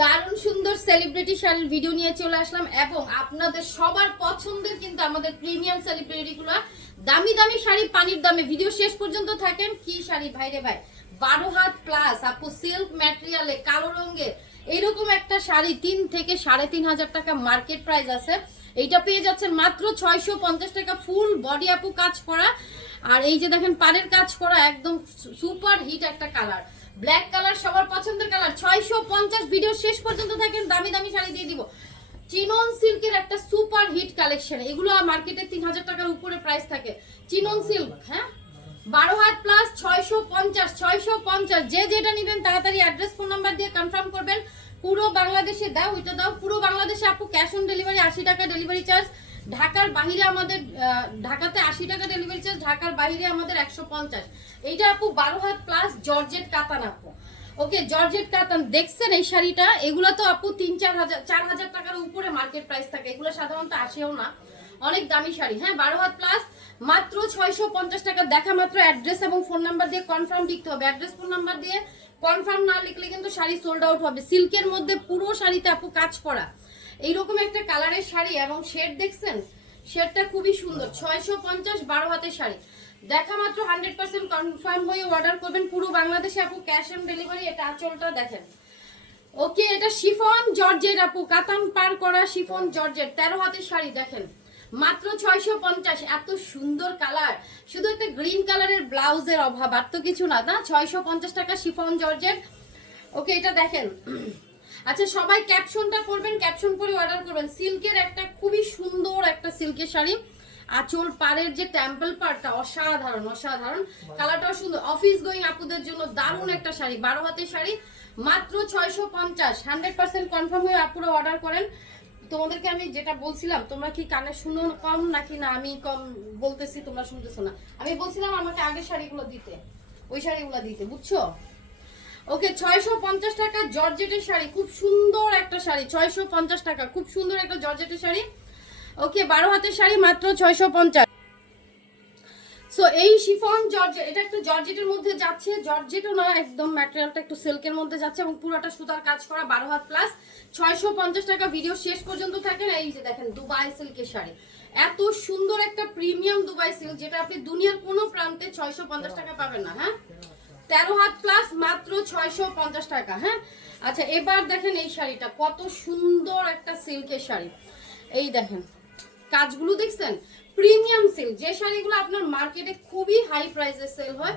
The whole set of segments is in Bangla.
দারুণ সুন্দর সেলিব্রিটি শাড়ির ভিডিও নিয়ে চলে আসলাম এবং আপনাদের সবার পছন্দের কিন্তু আমাদের প্রিমিয়াম সেলিব্রিটিগুলো দামি দামি শাড়ি পানির দামে। ভিডিও শেষ পর্যন্ত থাকেন। কি শাড়ি ভাইরে ভাই, 12 হাত প্লাস আপু, সিল্ক ম্যাটেরিয়ালে কালো রঙের এইরকম একটা শাড়ি 3 থেকে 3,500 টাকা মার্কেট প্রাইস আছে। এইটা পেয়ে যাচ্ছেন মাত্র 650 টাকা, ফুল বডি আপু কাজ করা। আর এই যে দেখেন পাড়ের কাজ করা, একদম সুপার হিট একটা কালার, ব্ল্যাক কালার, সবার পছন্দের কালার। 650, ভিডিও শেষ পর্যন্ত থাকেন, দামি দামি শাড়ি দিয়ে দিব। চিনন সিল্কের একটা সুপার হিট কালেকশন, এগুলো মার্কেটে 3,000 টাকার উপরে প্রাইস থাকে। চিনন সিল্ক, হ্যাঁ, 12 হাত প্লাস 650। যে যেটা নেবেন তাড়াতাড়ি অ্যাড্রেস ফোন নাম্বার দিয়ে কনফার্ম করবেন। পুরো বাংলাদেশে দাও, ওইটা দাও, পুরো বাংলাদেশে আপু ক্যাশ অন ডেলিভারি 80 টাকা ডেলিভারি চার্জ। ঢাকার বাইরে আমাদের, ঢাকাতে 80 টাকা ডেলিভারি চার্জ, ঢাকার বাইরে আমাদের 150। এইটা আপু 12 হাত প্লাস জর্জেট কাতান আপু। ওকে, জর্জেট কাতান দেখছেন এই শাড়িটা, এগুলো তো আপু 3-4 হাজার টাকার উপরে মার্কেট প্রাইস থাকে, এগুলো সাধারণত আসেও না, অনেক দামি শাড়ি। হ্যাঁ, 12 হাত প্লাস মাত্র 650 টাকা। দেখা মাত্র অ্যাড্রেস এবং ফোন নাম্বার দিয়ে কনফার্ম লিখতে হবে। অ্যাড্রেস ফোন নাম্বার দিয়ে কনফার্ম না লিখলে কিন্তু শাড়ি সোল্ড আউট হবে। সিল্কের মধ্যে পুরো শাড়িতে আপু কাজ করা, এইরকম একটা কালারের শাড়ি এবং শেড দেখছেন, শেডটা খুবই সুন্দর। 650, 12 হাতের শাড়ি। দেখা মাত্র 100% কনফার্ম হয়ে অর্ডার করবেন। পুরো বাংলাদেশে আপু ক্যাশ অন ডেলিভারি। এটা আঁচলটা দেখেন। ওকে, এটা শিফন জর্জেট আপু, কাতান পার করা শিফন জর্জেট, 13 হাতের শাড়ি। দেখেন মাত্র 650। এত সুন্দর কালার, শুধু একটা গ্রিন কালারের ব্লাউজের অভাব, আর তো কিছু না। 650 টাকা শিফন জর্জেট। ওকে, এটা দেখেন। আচ্ছা, সবাই ক্যাপশনটা করবেন, ক্যাপশন করে অর্ডার করবেন। সিল্কের একটা খুবই সুন্দর একটা সিল্কের শাড়ি, আঁচল পাড়ের যে টেম্পল পাড়টা অসাধারণ অসাধারণ, কালারটাও সুন্দর। অফিস গোয়িং আপুদের জন্য দারুণ একটা শাড়ি, 12 হাতের শাড়ি, মাত্র 650। 100% কনফার্ম হয়ে আপুরা অর্ডার করেন। তোমাদেরকে আমি যেটা বলছিলাম, তোমরা কি কানে শুনো কম নাকি না আমি কম বলতেছি তোমরা শুনতেছো না? আমি বলছিলাম আমাকে আগের শাড়িগুলো দিতে, ওই শাড়িগুলো দিতে, বুঝছো? ওকে, 650 টাকা জর্জেটের শাড়ি, খুব সুন্দর একটা শাড়ি, 650 টাকা, খুব সুন্দর একটা জর্জেটের শাড়ি। ওকে, 12 হাতের শাড়ি, মাত্র 650। সো এই শিফন জর্জেট, এটা একটু জর্জেটের মধ্যে যাচ্ছে, জর্জেটও না, একদম ম্যাটেরিয়ালটা একটু সিল্কের মধ্যে যাচ্ছে এবং পুরোটা সুতার কাজ করা, 12 হাত প্লাস, 650 টাকা। ভিডিও শেষ পর্যন্ত থাকেন। এই যে দেখেন দুবাই সিল্কের শাড়ি, এত সুন্দর একটা প্রিমিয়াম দুবাই সিল্ক, যেটা আপনি দুনিয়ার কোনো প্রান্তে 650 টাকা পাবেন না। হ্যাঁ, 13 হাত প্লাস, মাত্র 650 টাকা। হ্যাঁ, আচ্ছা এবার দেখেন এই শাড়িটা, কত সুন্দর একটা সিল্কের শাড়ি। এই দেখেন কাজগুলো দেখছেন, প্রিমিয়াম সিল্ক, যে শাড়িগুলো আপনার মার্কেটে খুবই হাই প্রাইসে সেল হয়।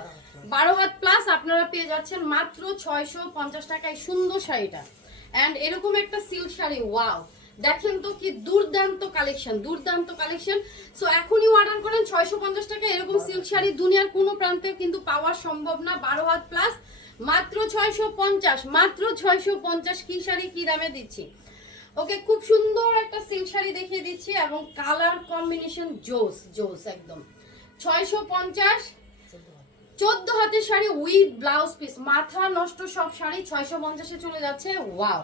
12 হাত প্লাস আপনারা পেয়ে যাচ্ছেন মাত্র 650 টাকায় সুন্দর শাড়িটা। অ্যান্ড এরকম একটা সিল্ক শাড়ি, ওয়াও, দেখেন তো কি দুর্দান্ত কালেকশন, দুর্দান্ত কালেকশন। সো এখনই অর্ডার করেন। 650 টাকা এরকম সিল্ক শাড়ি দুনিয়ার কোনো প্রান্তে কিন্তু পাওয়া সম্ভব না। 12 হাত প্লাস, মাত্র 650, মাত্র 650। কি শাড়ি কি দামে দিচ্ছি। ওকে, খুব সুন্দর একটা সিল্ক শাড়ি দেখিয়ে দিচ্ছি এবং কালার কম্বিনেশন জোস জোস একদম। 650, 14 হাতের শাড়ি উইথ ব্লাউজ পিস, মাথা নষ্ট সব শাড়ি 650-এ চলে যাচ্ছে। ওয়াও,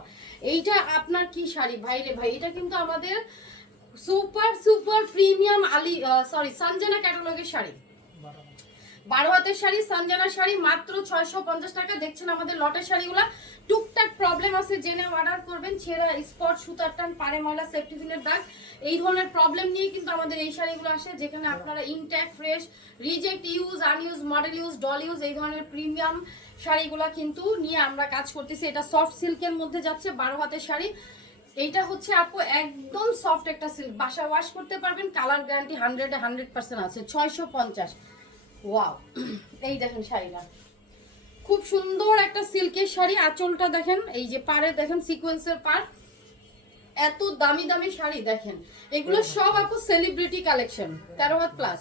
এইটা আপনার কি শাড়ি ভাই রে ভাই, এটা কিন্তু আমাদের সুপার সুপার প্রিমিয়াম সঞ্জনা ক্যাটালগের শাড়ি, 12 হাতের শাড়ি, সঞ্জনা শাড়ি, মাত্র 650 টাকা। দেখছেন আমাদের লটের শাড়িগুলা, টুকটাক প্রবলেম আছে জেনে অর্ডার করবেন। ছেঁড়া, স্পট, সুতার টান, পাড়ে ময়লা, সেফটি পিনের দাগ, এই ধরনের প্রবলেম নিয়ে কিন্তু আমাদের এই শাড়িগুলো আসে, যেখানে আপনারা intact, fresh, reject use, আনইউজ, model use, doll use, এই ধরনের প্রিমিয়াম শাড়িগুলা কিন্তু নিয়ে আমরা কাজ করতেছি। এটা সফট সিল্কের মধ্যে যাচ্ছে, 12 হাতের শাড়ি। এইটা হচ্ছে আপু একদম সফট একটা সিল্ক, বাসা ওয়াশ করতে পারবেন, কালার গ্যারান্টি 100% আছে। 650। ওয়াও, এই দেখেন শাড়িটা, খুব সুন্দর একটা সিল্কের শাড়ি। আঁচলটা দেখেন, এই যে পাড়ে দেখেন সিকোয়েন্সের পাড়, এত দামি দামি শাড়ি দেখেন। এগুলো সব আপু celebrity collection, 13 had plus,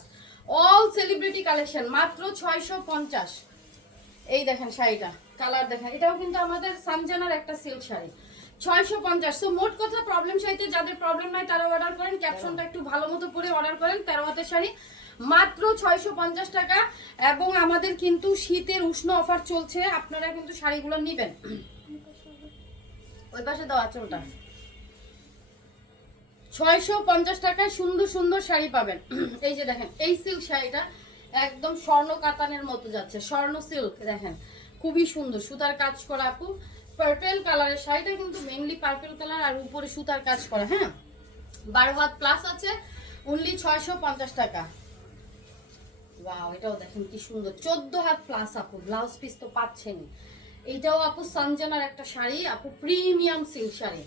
all celebrity collection, মাত্র 650। এই দেখেন শাড়িটা, কালার দেখেন, এটাও কিন্তু আমাদের সানজানার একটা সিল্ক শাড়ি, 650। সো মোট কথা প্রবলেম শাড়িতে যাদের প্রবলেম নাই তারা অর্ডার করেন, ক্যাপশনটা একটু ভালো মতো করে অর্ডার করেন। 13 হাতের শাড়ি, মাত্র 650 টাকা। এবং আমাদের কিন্তু শীতের উষ্ণ অফার চলছে, আপনারা কিন্তু শাড়িগুলো নেবেন। ওই পাশে দাও আঁচলটা, 650 টাকায় সুন্দর সুন্দর শাড়ি পাবেন। এই যে দেখেন এই সিল্ক শাড়িটা একদম স্বর্ণ কাতানের মতো যাচ্ছে, স্বর্ণ সিল্ক দেখেন, খুবই সুন্দর সুতার কাজ করা আপু, পার্পল কালারের শাড়িটা কিন্তু মেইনলি পার্পল কালার আর উপরে সুতার কাজ করা। হ্যাঁ, 12 হাত প্লাস আছে, অনলি 650 টাকা। ওয়াও, এটাও দেখেন কি সুন্দর, 14 হাত প্লাস আপু, ব্লাউজ পিস তো পাচ্ছেনই। এইটাও আপু সানজানার একটা শাড়ি আপু, প্রিমিয়াম সিল্ক শাড়ি,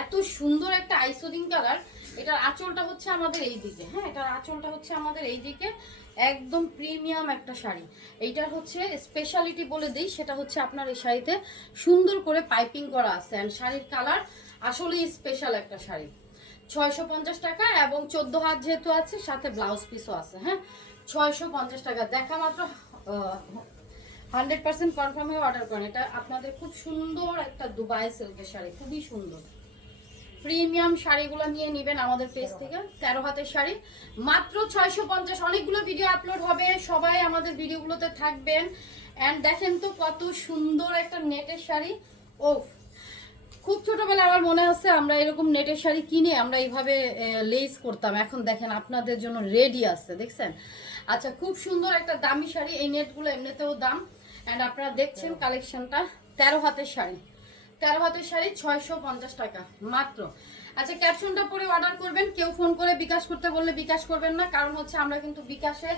এত সুন্দর একটা আইসোডিং কালার। এটার আঁচলটা হচ্ছে আমাদের এই দিকে। হ্যাঁ, এটার আঁচলটা হচ্ছে আমাদের এই দিকে, একদম প্রিমিয়াম একটা শাড়ি। এইটার হচ্ছে স্পেশালিটি বলে দিই, সেটা হচ্ছে আপনার এই শাড়িতে সুন্দর করে পাইপিং করা আছে, অ্যান্ড শাড়ির কালার আসলেই স্পেশাল একটা শাড়ি। 650 টাকা, এবং 14 হাত যেহেতু আছে সাথে ব্লাউজ পিসও আছে। হ্যাঁ, 650 টাকা। দেখা মাত্র 100% কনফার্ম হয়ে অর্ডার করেন। এটা আপনাদের খুব সুন্দর একটা দুবাই সিল্কের শাড়ি, খুবই সুন্দর। প্রিমিয়াম শাড়িগুলো নিয়ে নেবেন আমাদের পেজ থেকে। 13 হাতের শাড়ি মাত্র 650। অনেকগুলো ভিডিও আপলোড হবে, সবাই আমাদের ভিডিওগুলোতে থাকবেন। অ্যান্ড দেখেন তো কত সুন্দর একটা নেটের শাড়ি। ও, খুব ছোটবেলায় আমার মনে আছে আমরা এরকম নেটের শাড়ি কিনে আমরা এইভাবে লেস করতাম। এখন দেখেন আপনাদের জন্য রেডি আছে, দেখছেন? আচ্ছা, খুব সুন্দর একটা দামি শাড়ি। এই নেটগুলো এমনিতেও দাম। অ্যান্ড আপনারা দেখছেন কালেকশনটা, 13 হাতের শাড়ি, 13 হাতের শাড়ি 650 টাকা মাত্র। আচ্ছা, ক্যাপশনটা পরে অর্ডার করবেন। কেউ ফোন করে বিকাশ করতে বললে বিকাশ করবেন না, কারণ হচ্ছে আমরা কিন্তু বিকাশে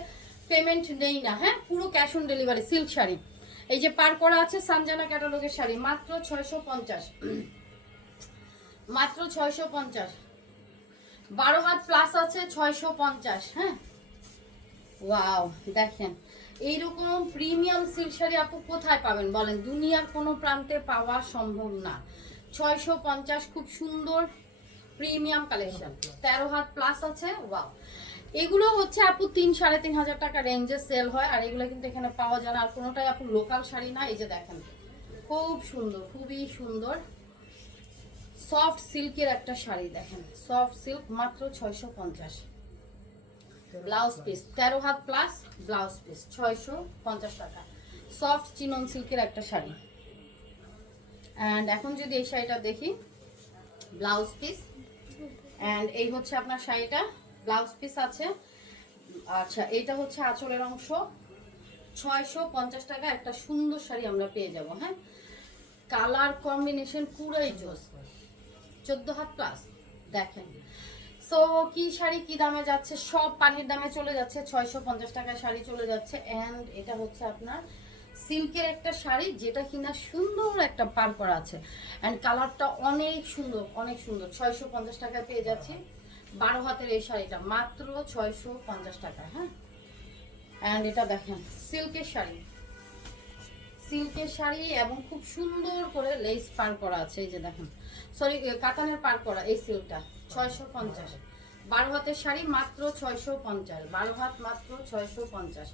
পেমেন্ট নেই না। হ্যাঁ, পুরো cash on delivery. Silk sari এই যে পার করা আছে সানজানা ক্যাটালগের শাড়ি, মাত্র 650, মাত্র 650। 12 হাত প্লাস আছে, 650। হ্যাঁ, ওয়াও, দেখেন এইরকম প্রিমিয়াম সিল্ক শাড়ি আপু কোথায় পাবেন বলেন? দুনিয়ার কোনো প্রান্তে পাওয়া সম্ভব না। 650, খুব সুন্দর প্রিমিয়াম কালেকশন, 13 হাত প্লাস আছে। ওয়াও, এগুলো হচ্ছে আপু 3-3.5 টাকা রেঞ্জে সেল হয়, আর এগুলো কিন্তু এখানে পাওয়া যায় না। আর কোনোটাই আপু লোকাল শাড়ি না। এই যে দেখেন, খুব সুন্দর, খুবই সুন্দর সফট সিল্কের একটা শাড়ি, দেখেন সফট সিল্ক, মাত্র 650। Blouse piece 13 had plus, blouse piece 650 টাকা। সফট চিনন সিল্কের একটা শাড়ি। অ্যান্ড এখন যদি এই শাড়িটা দেখি, ব্লাউজ পিস, অ্যান্ড এই হচ্ছে আপনার শাড়িটা, ব্লাউজ পিস আছে। আচ্ছা, এইটা হচ্ছে আঁচলের অংশ। 650 টাকা একটা সুন্দর শাড়ি আমরা পেয়ে যাব। হ্যাঁ, কালার কম্বিনেশন পুরাই জোস। 14 হাত প্লাস, দেখেন। সো কি শাড়ি কি দামে যাচ্ছে? সব পানির দামে চলে যাচ্ছে। 650 টাকায় শাড়ি চলে যাচ্ছে। অ্যান্ড এটা হচ্ছে আপনার সিল্কের একটা শাড়ি, যেটা কিনা সুন্দর একটা পার করা আছে, অ্যান্ড কালারটা অনেক সুন্দর, অনেক সুন্দর। 650 টাকায় পেয়ে যাচ্ছি 12 হাতের এই শাড়িটা, মাত্র 650 টাকা। হ্যাঁ, অ্যান্ড এটা দেখেন সিল্কের শাড়ি, সিল্কের শাড়ি, এবং খুব সুন্দর করে লেস পার করা আছে। এই যে দেখেন, সরি কাতানের পার করা এই সিল্কটা 650। 12 হাতের শাড়ি মাত্র 650, 12 হাত মাত্র 650।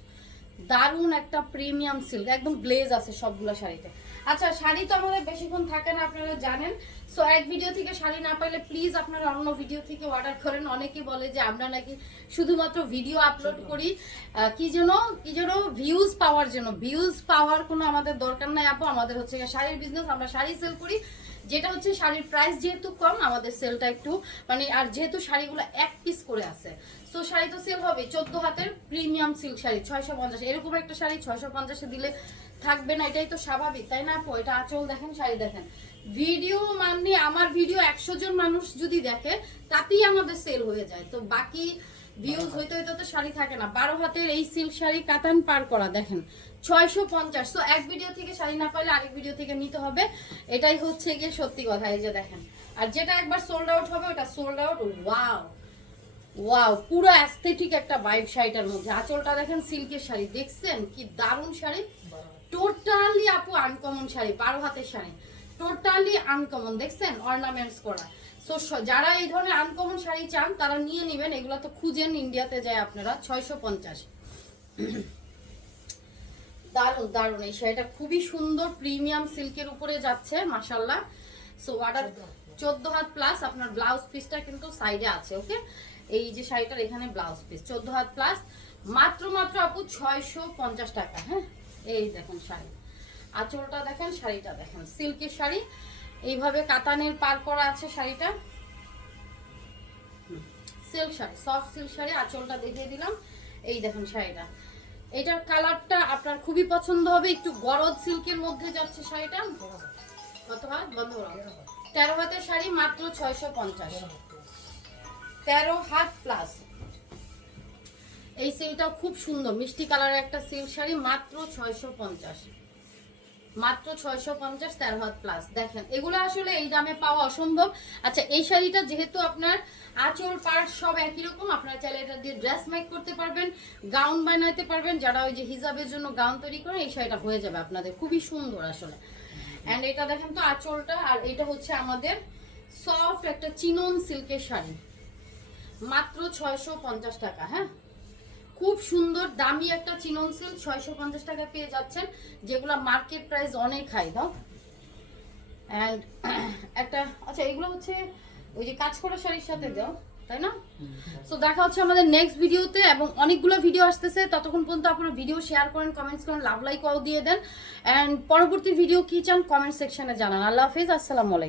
দারুণ একটা প্রিমিয়াম সিল্ক, একদম গ্লেজ আছে সবগুলো শাড়িতে। আচ্ছা, শাড়ি তো আমাদের বেশিক্ষণ থাকে না, আপনারা জানেন। সো এক ভিডিও থেকে শাড়ি না পাইলে প্লিজ আপনারা অন্য ভিডিও থেকে অর্ডার করেন। অনেকে বলে যে আমরা নাকি শুধুমাত্র ভিডিও আপলোড করি কি যেন ভিউজ পাওয়ার জন্য। ভিউজ পাওয়ার কোনো আমাদের দরকার নাই আপু। আমাদের হচ্ছে শাড়ির বিজনেস, আমরা শাড়ি সেল করি, যেটা হচ্ছে শাড়ির প্রাইস যেহেতু কম, আমাদের সেলটা একটু মানে, আর যেহেতু শাড়িগুলো এক পিস করে আছে, সো শাড়ি তো সেল হবে। 14 হাতের প্রিমিয়াম সিল্ক শাড়ি 650, এরকম একটা শাড়ি 650-এ দিলে থাকবে না, এটাই তো স্বাভাবিক, তাই না আপু? এটা আঁচল দেখেন, শাড়ি দেখেন। ভিডিও মানে আমার ভিডিও 100 জন মানুষ যদি দেখে তাতেই আমাদের সেল হয়ে যায়, তো বাকি ভিউজ হইতে হইতে তো শাড়ি থাকে না। 12 হাতের এই সিল্ক শাড়ি কাতান পার করা, দেখেন 650। তো এক ভিডিও থেকে শাড়ি না পাইলে আরেক ভিডিও থেকে নিতে হবে, এটাই হচ্ছে গিয়ে সত্যি কথা। এই যে দেখেন, আর যেটা একবার সোল্ড আউট হবে ওটা সোল্ড আউট। ওয়াও ওয়াও, পুরো অ্যাস্থেটিক একটা ভাইব শাড়িটার মধ্যে। আঁচলটা দেখেন, সিল্কের শাড়ি, দেখছেন কি দারুণ শাড়ি। টোটালি আপু আনকমন শাড়ি, 12 হাতের শাড়ি, টোটালি আনকমন, দেখছেন অর্নামেন্টস করা। সো যারা এই ধরনের আনকমন শাড়ি চান তারা নিয়ে নেবেন। এগুলো তো খুঁজেন ইন্ডিয়াতে যায় আপনারা। 650, দারুণ দারুণ এই শাড়িটা, খুবই সুন্দর প্রিমিয়াম সিল্কের উপরে যাচ্ছে মাশাআল্লাহ। সো অর্ডার 14 হাত প্লাস, আপনার ব্লাউজ পিসটা কিন্তু সাইডে আছে। ওকে, এই যে শাড়িটার এখানে ব্লাউজ পিস 14 হাত প্লাস, মাত্র মাত্র আপু 650 টাকা। হ্যাঁ, এই দেখেন শাড়ি, আঁচলটা দেখেন, শাড়িটা দেখেন, সিল্কের শাড়ি, এইভাবে কাতানের পার করা আছে শাড়িটা। Silk sari, soft silk sari, আঁচলটা দেখিয়ে দিলাম। এই দেখেন শাড়িটা, এটার কালারটা আপনার খুবই পছন্দ হবে। একটু গরদ সিল্কের মধ্যে যাচ্ছে শাড়িটা, কত হাত বন্ধ করো 13 হাতের শাড়ি মাত্র 650 13 হাত প্লাস এই সিলটা খুব সুন্দর মিষ্টি কালারের একটা সিল্ক শাড়ি মাত্র 650 মাত্র 650 13 হাত প্লাস দেখেন এগুলো আসলে এই দামে পাওয়া অসম্ভব আচ্ছা এই শাড়িটা যেহেতু আপনার আঁচল পাড় সব একই রকম আপনারা চাইলে এটা দিয়ে ড্রেস মেক করতে পারবেন গাউন বানাইতে পারবেন যারা ওই যে হিজাবের জন্য গাউন তৈরি করে এই শাড়িটা হয়ে যাবে আপনাদের খুবই সুন্দর আসলে এন্ড এটা দেখেন তো আঁচলটা আর এটা হচ্ছে আমাদের সফট একটা চিনন সিল্কের শাড়ি মাত্র 650 টাকা হ্যাঁ খুব সুন্দর দামি একটা চিনন সিল্ক 650 টাকা পেয়ে যাচ্ছেন যেগুলো মার্কেট প্রাইস অনেক হাই দাও এন্ড একটা আচ্ছা এগুলো হচ্ছে ওই যে কাজ করা শাড়ির সাথে দাও তাই না সো দেখা হচ্ছে আমাদের নেক্সট ভিডিওতে এবং অনেকগুলো ভিডিও আসতেছে ততক্ষণ পর্যন্ত আপনারা ভিডিও শেয়ার করেন কমেন্টস করেন লাভ লাইক অল দিয়ে দেন এন্ড পরবর্তী ভিডিও কি চান কমেন্ট সেকশনে জানান আল্লাহ হাফেজ আসসালামু আলাইকুম